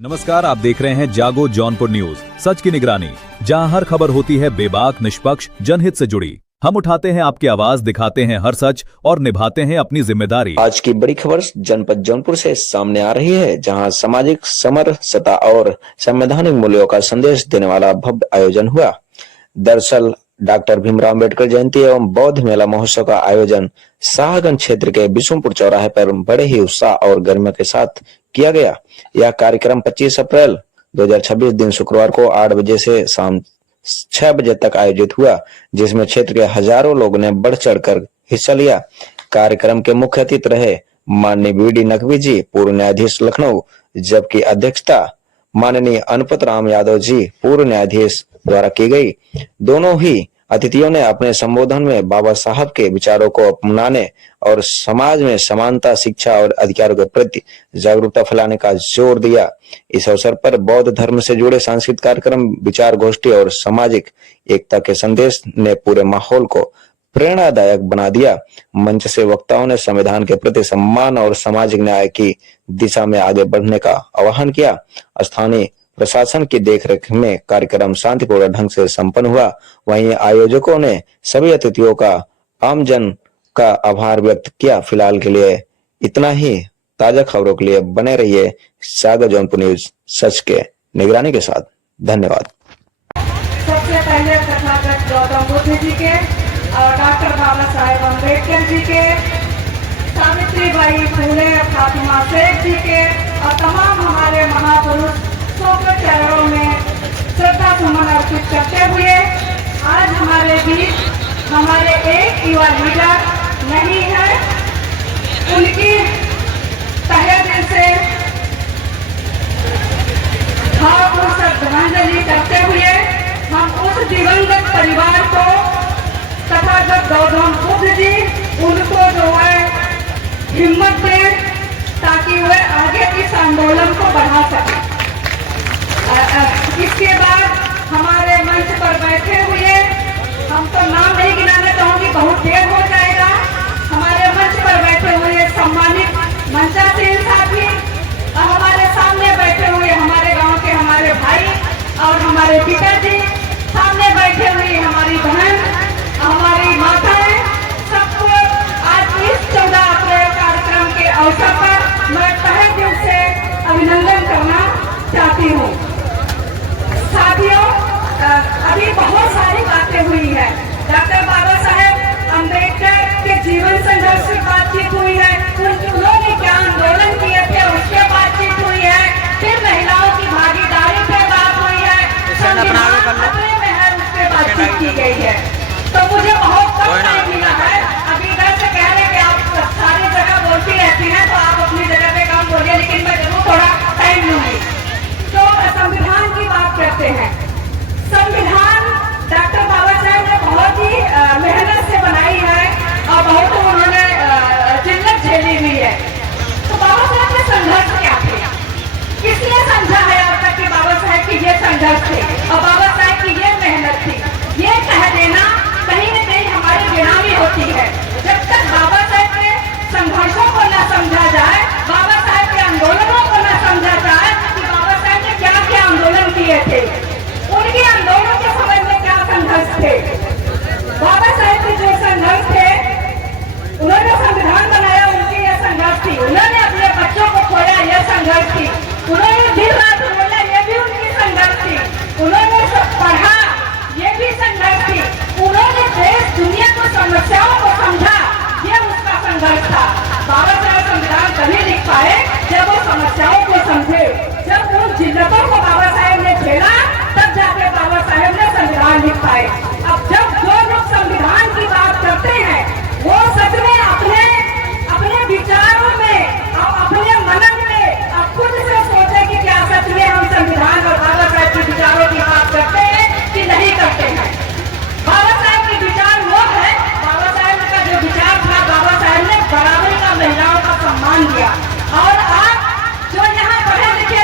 नमस्कार, आप देख रहे हैं जागो जौनपुर न्यूज, सच की निगरानी, जहां हर खबर होती है बेबाक, निष्पक्ष, जनहित से जुड़ी। हम उठाते हैं आपकी आवाज, दिखाते हैं हर सच और निभाते हैं अपनी जिम्मेदारी। आज की बड़ी खबर जनपद जौनपुर से सामने आ रही है, जहां सामाजिक समरसता और संवैधानिक मूल्यों का संदेश देने वाला भव्य आयोजन हुआ। दरअसल डॉक्टर भीमराव अम्बेडकर जयंती एवं बौद्ध मेला महोत्सव का आयोजन शाहगंज क्षेत्र के बिशुनपुर चौराहे पर बड़े ही उत्साह और गरिमा के साथ किया गया। यह कार्यक्रम 25 अप्रैल 2026 दिन शुक्रवार को 8 बजे से शाम 6 बजे तक आयोजित हुआ, जिसमें क्षेत्र के हजारों लोगों ने बढ़ चढ़कर हिस्सा लिया। कार्यक्रम के मुख्य अतिथि रहे माननीय बीडी नकवी जी, पूर्व न्यायाधीश लखनऊ, जबकि अध्यक्षता माननीय अनुपत राम यादव जी, पूर्व न्यायाधीश द्वारा की गई। दोनों ही अतिथियों ने अपने संबोधन में बाबा साहब के विचारों को अपनाने और समाज में समानता, शिक्षा और अधिकारों के प्रति जागरूकता फैलाने का जोर दिया। इस अवसर पर बौद्ध धर्म से जुड़े सांस्कृतिक कार्यक्रम, विचार गोष्ठी और सामाजिक एकता के संदेश ने पूरे माहौल को प्रेरणादायक बना दिया। मंच से वक्ताओं ने संविधान के प्रति सम्मान और सामाजिक न्याय की दिशा में आगे बढ़ने का आह्वान किया। स्थानीय प्रशासन की देखरेख में कार्यक्रम शांतिपूर्ण ढंग से संपन्न हुआ। वहीं आयोजकों ने सभी अतिथियों का आमजन का आभार व्यक्त किया। फिलहाल के लिए इतना ही। ताजा खबरों के लिए बने रहिए जागो जौनपुर न्यूज, सच के निगरानी के साथ। धन्यवाद। सबसे पहले तथागत गौतम बुद्ध जी के और डॉक्टर बाबा साहेब अम्बेडकर जी के, सावित्रीबाई फुले, फातिमा शेख जी के और तमाम हमारे महापुरुष के चरणों में श्रद्धा सुमन अर्पित करते हुए आज हमारे बीच हमारे एक युवा लीडर नहीं है, उनकी तहे दिल से भावपूर्ण श्रद्धांजलि करते हुए हम उस दिवंगत परिवार को तथागत गौतम बुद्ध जी उनको जो है हिम्मत दें ताकि वह आगे इस आंदोलन को बढ़ा सके। इसके बाद हमारे मंच पर बैठे हुए, हम तो नाम नहीं गिनाना चाहूंगी, बहुत देर हो जाएगा। हमारे मंच पर बैठे हुए सम्मानित मंचासीन साथी और हमारे सामने बैठे हुए हमारे गांव के हमारे भाई और हमारे पिताजी, सामने बैठे हुए हमारी बहन, हमारी माताएं, सबको आज इस 14 अप्रैल कार्यक्रम के अवसर पर मैं तहे दिल से अभिनंदन करना चाहती हूँ। साथियों, अभी बहुत सारी बातें हुई है। डॉक्टर बाबा साहेब अम्बेडकर के जीवन संघर्ष की बातचीत हुई है, उन्होंने क्या आंदोलन किए थे उसके बातचीत हुई है, फिर महिलाओं की भागीदारी पे बात हुई है, अपने में है उस पर बातचीत की गई है। तो मुझे बहुत कम टाइम मिला है। अभी इधर से कह रहे कि आप सारी जगह बोलती रहती हैं तो आप अपनी जगह पे काम बोलिए, लेकिन मैं जरूर थोड़ा टाइम लूंगी। तो संविधान की बात करते हैं। संविधान डॉक्टर बाबा साहेब ने बहुत ही मेहनत से बनाई है और बहुत उन्होंने जिल्लत झेली हुई है। तो बाबा साहेब के संघर्ष क्या थे, किसने समझा है अब तक कि बाबा साहेब की ये संघर्ष थे और बाबा साहेब की ये मेहनत थी? ये कह देना कहीं न कहीं हमारी बेनामी होती है। जब तक बाबा साहेब के संघर्षों को न समझा जाए, बाबा साहेब के आंदोलनों को न समझा जाए कि बाबा साहेब ने क्या क्या आंदोलन किए थे, उनके आंदोलन के समय में क्या संघर्ष थे। बाबा साहेब के जो संघर्ष थे, उन्होंने संविधान बनाया, उनकी यह संघर्ष थी। उन्होंने अपने बच्चों को खोया, यह संघर्ष थी। उन्होंने दिन रात बोला, यह भी उनकी संघर्ष थी। उन्होंने सब पढ़ा, यह भी संघर्ष थी। उन्होंने देश दुनिया को समस्याओं को समझा, यह उसका संघर्ष था। बाबा साहेब संविधान तभी लिख पाए जब वो समस्याओं को समझे, जब उन जिल्लतों को बाबा साहेब ने झेला, तब जाके बाबा साहेब ने संविधान लिख पाए। अब जब जो लोग संविधान की बात करते हैं, वो सच में अपने विचारों में और अपने मनन में अब खुद से सोचे कि क्या सच में हम संविधान और बाबा साहेब के विचारों की बात करते हैं कि नहीं करते हैं। बाबा साहेब के विचार वो है, बाबा साहेब का जो विचार था, बाबा साहेब ने बराबरी का, महिलाओं का सम्मान दिया। और आज जो यहाँ पढ़े लिखे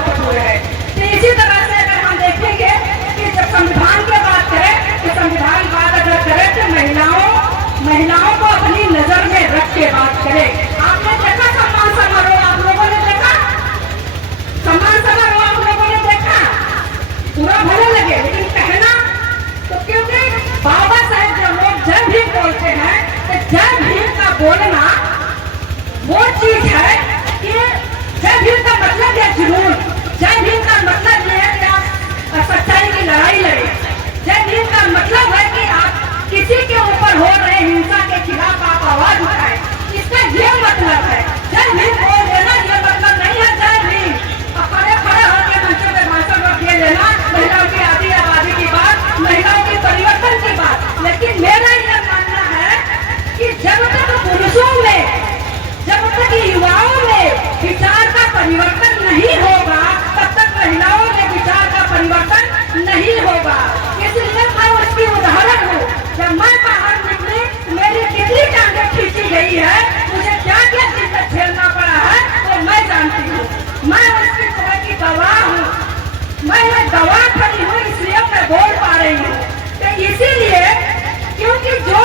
महत्वपूर्ण है। तो इसी तरह से अगर हम देखेंगे कि जब संविधान की बात करें तो संविधान बात अगर करें तो महिलाओं को अपनी नजर में रख के बात करें। आपने देखा सम्मान समारोह, आप लोगों ने देखा सम्मान समारोह, आप लोगों ने देखा, पूरा भले लगे, लेकिन कहना तो क्योंकि बाबा साहेब जब लोग जय भीम बोलते हैं तो जय भीम का बोलना वो चीज है कि जय भीम का मतलब है जुनून। जय भीम का मतलब ये है कि आप सच्चाई की लड़ाई लड़े। जय भीम का मतलब है कि आप किसी के ऊपर हो रहे हिंसा के खिलाफ आप आवाज उठाए, इसका ये मतलब है। जय भीम बोल देना ये मतलब नहीं है जय भीम खड़े खड़े होकर मंचों पे भाषण रख दे देना, महिलाओं की आदि आबादी की बात, महिलाओं के परिवर्तन की बात। लेकिन मेरा यह मानना है कि जब तक पुरुषों में, जब तक युवाओं में विचार का परिवर्तन नहीं होगा तब तक महिलाओं में विचार का परिवर्तन नहीं होगा। इसलिए मैं उसकी उदाहरण हूँ। जब मैं बाहर निकली मेरी कितनी टांगें खींची गई है, मुझे क्या क्या चीजें झेलना पड़ा है तो मैं जानती हूँ। मैं उसकी तरह की गवाह हूँ, मैं ये गवाह खड़ी हूँ, इसलिए मैं बोल पा रही हूँ। तो इसीलिए क्योंकि जो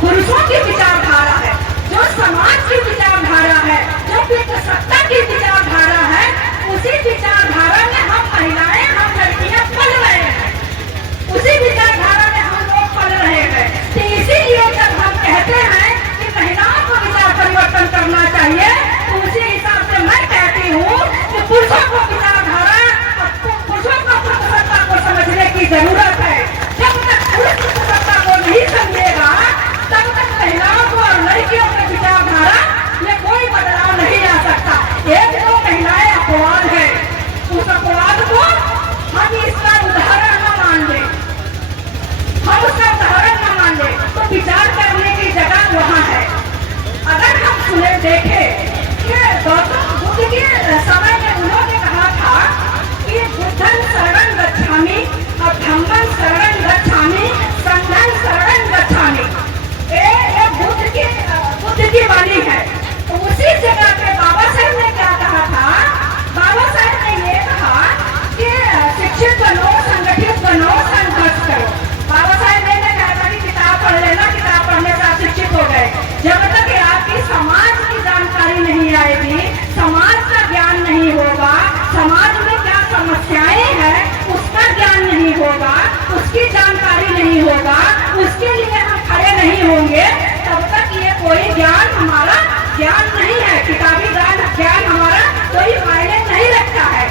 पुरुषों की विचारधारा है, जो समाज की विचारधारा है, जो सत्ता की विचारधारा है, उसी विचारधारा में हम महिलाएं, हम लड़कियां पल रहे हैं, उसी विचारधारा में हम लोग पल रहे हैं। तो इसीलिए जब हम कहते हैं कि महिलाओं को विचार परिवर्तन करना चाहिए तो उसी हिसाब से मैं कहती हूँ कि पुरुषों को विचारधारा, पुरुषों को सत्ता को समझने की जरूरत है। जब तक पुरुष सत्ता को नहीं समझेगा तब तक महिलाओं को और लड़कियों की विचारधारा में कोई बदलाव नहीं आ सकता। एक दो महिलाएं अपवाद है, उस अपवाद को हम इसका उदाहरण न मान ले, हम उसका उदाहरण न मान ले तो विचार करने की जगह वहाँ है। अगर हम सुने देखे कि गौतम बुद्ध के समय में उन्होंने कहा था कि बुद्धं शरणं गच्छामि, धम्मं शरणं गच्छामि, संघं शरणं गच्छामि। ये बुद्ध की वाणी है। तो उसी जगह पे बाबा साहब ने क्या कहा था? बाबा साहब ने ये कहा कि शिक्षित बनो, संगठित बनो, संघर्ष करो। बाबा साहब ने कहा था कि किताब पढ़ लेना, किताब पढ़ने से आप शिक्षित हो गए। जब तक आपकी समाज की जानकारी नहीं आएगी, समाज का ज्ञान नहीं होगा, समाज में क्या समस्याएं हैं उसका ज्ञान नहीं होगा, उसकी जानकारी नहीं होगा, उसके लिए हम खड़े नहीं होंगे, तब तक ये कोई ज्ञान हमारा ज्ञान नहीं है। किताबी ज्ञान हमारा कोई मायने नहीं रखता है।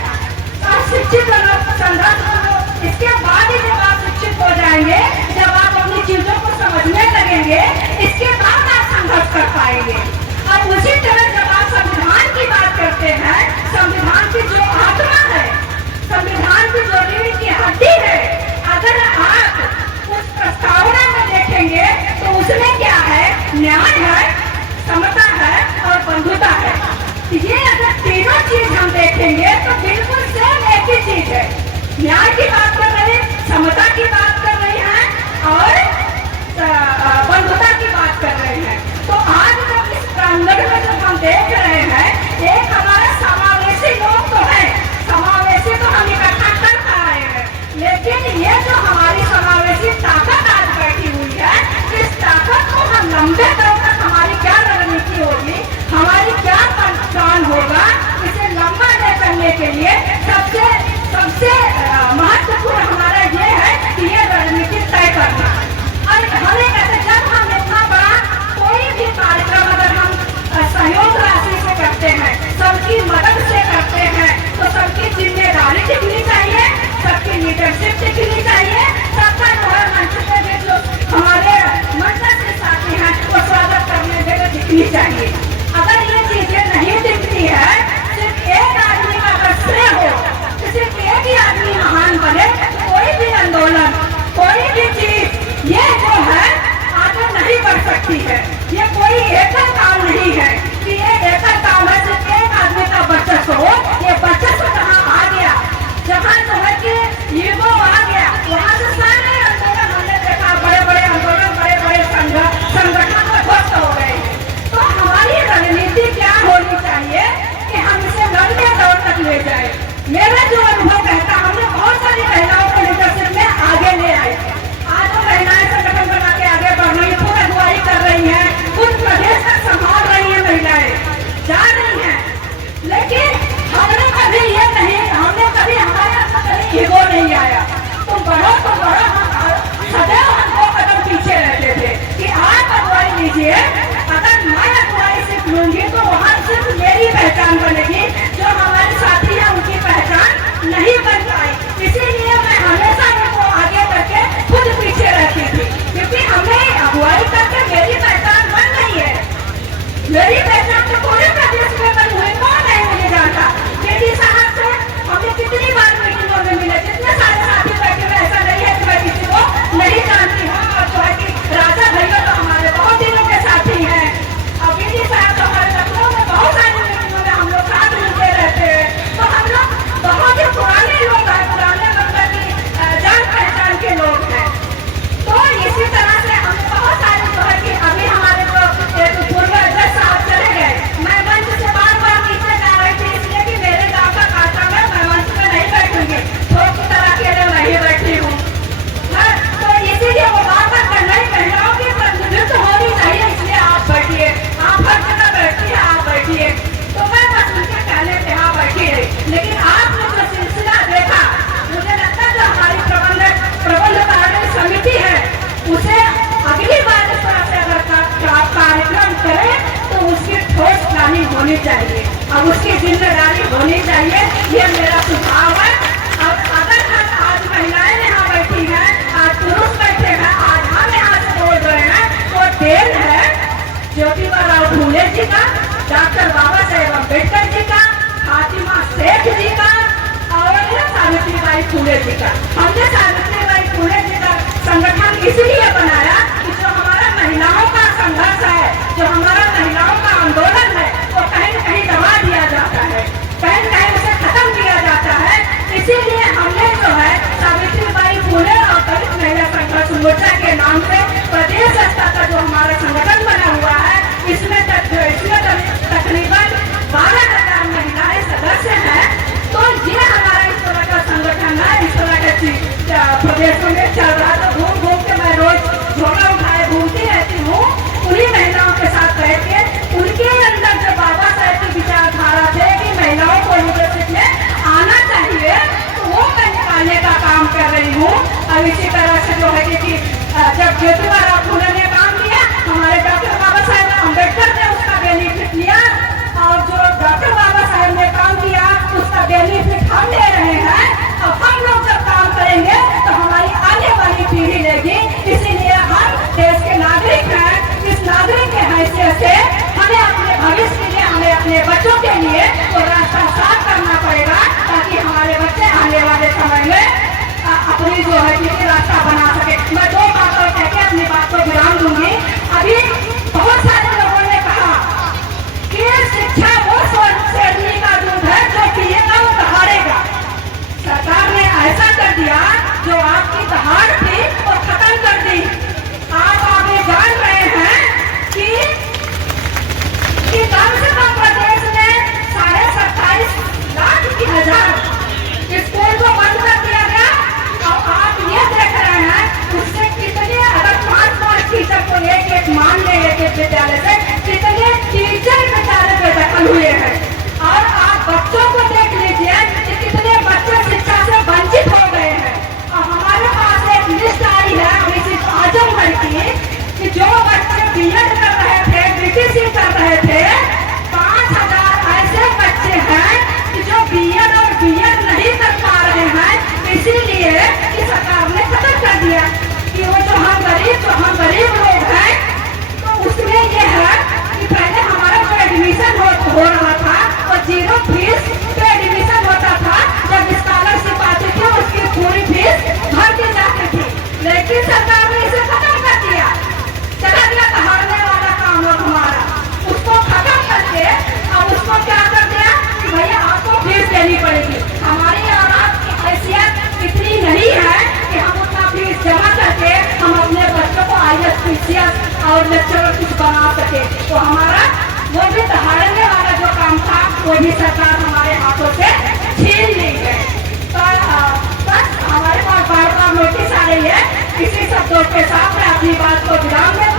आप शिक्षित बनो, संघर्ष करो, इसके बाद ही जब आप शिक्षित हो जाएंगे, जब आप अपनी चीजों को समझने लगेंगे, इसके बाद आप संघर्ष कर पाएंगे। अब उसी तरह जब आप संविधान की बात करते हैं, संविधान की जो आत्मा है, संविधान की जो रीढ़ की हड्डी है, अगर आप उस प्रस्तावना में देखेंगे तो उसमें क्या है? न्याय है, समता है और बंधुता है। ये अगर तीनों चीज हम देखेंगे तो बिल्कुल सेम एक ही चीज है। न्याय की बात कर रहे हैं, समता की बात कर रहे हैं और बंधुता की बात कर रहे हैं। तो आज जब इस प्रांगण में जब हम देख रहे हैं, एक हमारा समावेशी लोग तो है, समावेशी तो हम इकट्ठा कर पा रहे हैं, लेकिन ये जो हमारी समावेशी ताकत आज बैठी हुई है, इस ताकत को हम लंबे दौर तक हमारी क्या रणनीति होगी, हमारी क्या प्लान होगा, इसे लंबा ले चलने के लिए सबसे महत्वपूर्ण हमारा ये है कि ये रणनीति तय करना। और हमें कहते जब हम इतना बड़ा कोई भी कार्यक्रम अगर हम सहयोग राशि से करते हैं, सबकी मदद से करते हैं, तो सबकी जिम्मेदारी दिखनी चाहिए, सबकी लीडरशिप दिखनी चाहिए, सबका जो है मंच पे जो हमारे मंच के साथी हैं वो स्वागत करने जगह दिखनी चाहिए। अगर ये चीजें नहीं दिखती है, सिर्फ एक आदमी का अगर श्रेय हो, सावित्रीबाई फुले जी का। हमने सावित्रीबाई फुले जी का संगठन इसलिए बनाया कि जो हमारा महिलाओं का संघर्ष है, जो हमारा महिलाओं का आंदोलन है, वो कहीं न कहीं दबा दिया जाता है, कहीं न कहीं उसे खत्म किया जाता है। इसीलिए हमने जो है सावित्रीबाई फुले और दलित महिला संघर्ष मोर्चा के नाम से प्रदेश स्तर का जो हमारा संगठन बना हुआ है, इसमें तकरीबन 12,000 महिलाएं सदस्य हैं। तो ये हमारा इस तरह का संगठन है, इस तरह के प्रदेशों में चल रहा है। तो घूम घूम के मैं रोज झोला उठाए घूमती रहती हूँ, उन्हीं महिलाओं के साथ बैठ के। उनके अंदर जो बाबा साहेब की विचारधारा थे कि महिलाओं को लीडरशिप में आना चाहिए, तो वो मैं निकालने का काम कर रही हूँ। अब इसी तरह से जो है कि जब ज्योतिबा फुले ने काम किया, हमारे डॉक्टर बाबा साहेब अम्बेडकर ने उसका बेनिफिट लिया, और जो डॉक्टर बाबा साहेब ने काम किया उसका बेनिफिट हम ले रहे हैं। अब हम लोग जब काम करेंगे तो हमारी आने वाली पीढ़ी लेगी। इसीलिए हम देश के नागरिक हैं। इस नागरिक के हैसियत से हमें अपने भविष्य के लिए, हमें अपने बच्चों के लिए वो रास्ता साफ करना पड़ेगा, ताकि हमारे बच्चे आने वाले समय में अपनी जो है कि रास्ता बना सके। मैं 2 बात और कहकर अपनी बात को विराम दूंगी। अभी बहुत सारे लोगों ने कहा कि शिक्षा वो शेरनी का दूध है जो पिएगा वो दहाड़ेगा। सरकार ने ऐसा कर दिया, जो आपकी दहाड़ थी वो खत्म कर दी। आप आगे जान रहे हैं कि कम से कम प्रदेश में 27.5 लाख की हजार स्कूल को बंद कर दिया गया। और आप ये देख रहे हैं उससे कितने, अगर 5 टीचर को एक मान ले एक विद्यालय से, कितने टीचर बेचारे बेदखल हुए हैं। और आप बच्चों को देख लीजिए कि कितने बच्चे शिक्षा से वंचित हो गए हैं। और हमारे पास एक लिस्ट आई है अभी सिर्फ आजमगढ़ की, कि जो बच्चे बीएड कर रहे थे, बीटीसी कर रहे थे, 5,000 ऐसे बच्चे हैं कि जो बीएड और बीएड नहीं कर पा रहे हैं। इसीलिए कि सरकार ने खत्म कर दिया कि वो जो हम गरीब लोग हैं, तो उसमें ये है कि पहले हमारा जो एडमिशन हो रहा था वो 0 फीस पे एडमिशन होता था। जब स्कॉलरशिप आती थी उसकी पूरी फीस भर दी जाती थी, लेकिन सरकार ने इसे खत्म कर दिया। चला गया दहाड़ने वाला काम और हमारा, उसको खत्म करके अब उसको क्या कर दिया कि भैया आपको फीस देनी पड़ेगी। हमारी और आपकी हैसियत इतनी नहीं है कि हम उतना फीस जमा करके हम अपने बच्चों को IAS, PCS और लेक्चरर कुछ बना सके। तो हमारा वो भी दहाड़ने वाला जो काम था वो भी सरकार हमारे हाथों से छीन ली है। तो बस हमारे पास बार-बार नोटिस आ रही है। इसी शब्दों के साथ मैं अपनी बात को विराम देता हूं।